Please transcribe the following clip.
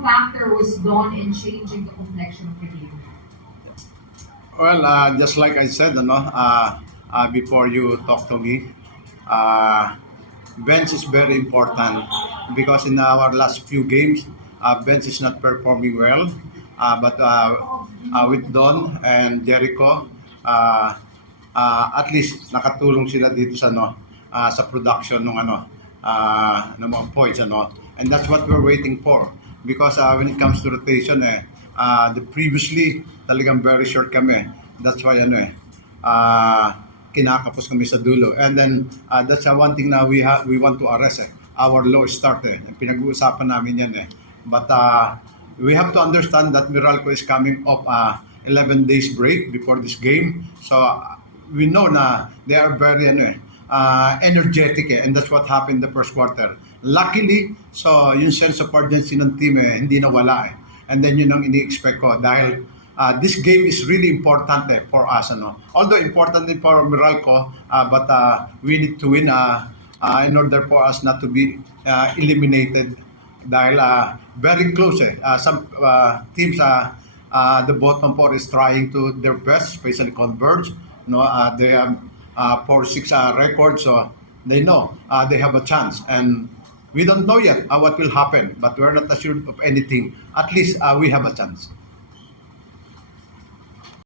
factor was done in changing the complexion of the game? Well, just like I said, before you talk to me, uh, bench is very important because in our last few games, bench is not performing well. But with Don and Jericho, uh, at least nakatulong sila dito sa sa production ng mga points and that's what we're waiting for because when it comes to rotation the previously talagang very short kami, that's why uh, kinakapos kami sa dulo and then that's one thing na we want to arrest our low start pinag-uusapan namin yan but we have to understand that Meralco is coming off 11 days break before this game so we know na they are very energetic and that's what happened in the first quarter. Luckily, so yung sense of urgency ng team hindi nawala And then yun ang ini-expect ko dahil this game is really important for us Although important din for Meralco, but we need to win in order for us not to be eliminated dahil very close some teams the bottom four is trying to their best, especially Converge. They have 4-6 record, so they know they have a chance. And we don't know yet what will happen, but we're not assured of anything. At least we have a chance.